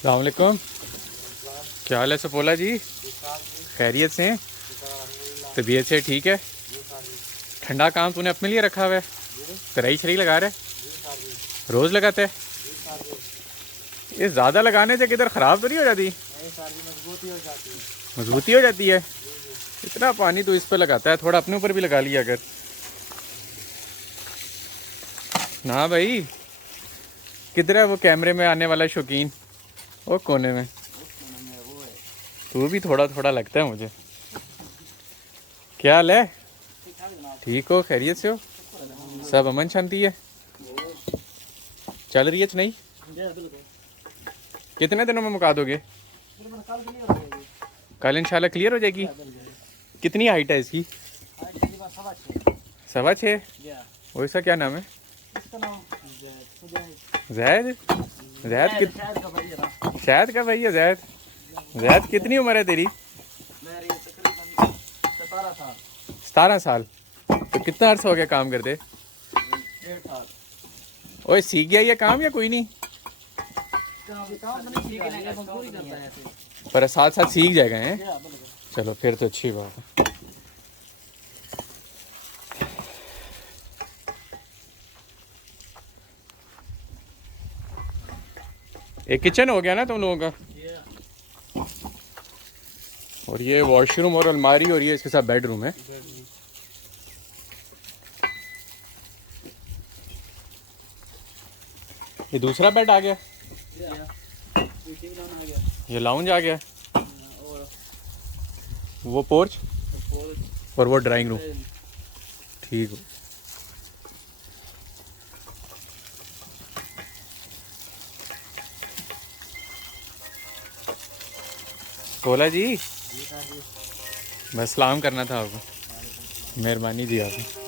अस्सलाम वालेकुम। क्या हाल है सपोला जी? खैरियत से हैं? तबीयत से ठीक है? ठंडा काम तूने अपने लिए रखा हुआ है? तराई शरी लगा रहा है? रोज़ लगाता है? ये ज़्यादा लगाने से किधर ख़राब तो नहीं हो जाती? मजबूती हो जाती है। इतना पानी तो इस पर लगाता है, थोड़ा अपने ऊपर भी लगा लिया अगर। ना भाई, किधर है वो कैमरे में आने वाला शौकीन? वो कोने में। तू भी थोड़ा थोड़ा लगता है मुझे। क्या हाल है? ठीक हो? खैरियत से हो? सब अमन शांति है? चल रही है नहीं? कितने दिनों में मुका दोगे? कल इंशाल्लाह क्लियर हो जाएगी। कितनी हाइट है इसकी? 6.25। और इसका क्या नाम है? जैद। जैद कित शायद का भाई है जैद। जैद कितनी उम्र है तेरी? 17 साल। तो कितना अर्सा हो गया काम करते? ओए सीख गया ये काम या कोई नहीं? पर साथ साथ सीख जाएगा हैं? चलो फिर तो अच्छी बात है। एक किचन हो गया ना तुम लोगों का? और ये वॉशरूम और अलमारी और ये इसके साथ बेडरूम है। ये दूसरा बेड आ गया। ये लाउंज आ गया। वो पोर्च और वो ड्राइंग रूम। ठीक हो। बोला जी, बस सलाम करना था आपको। मेहरबानी जी आपकी।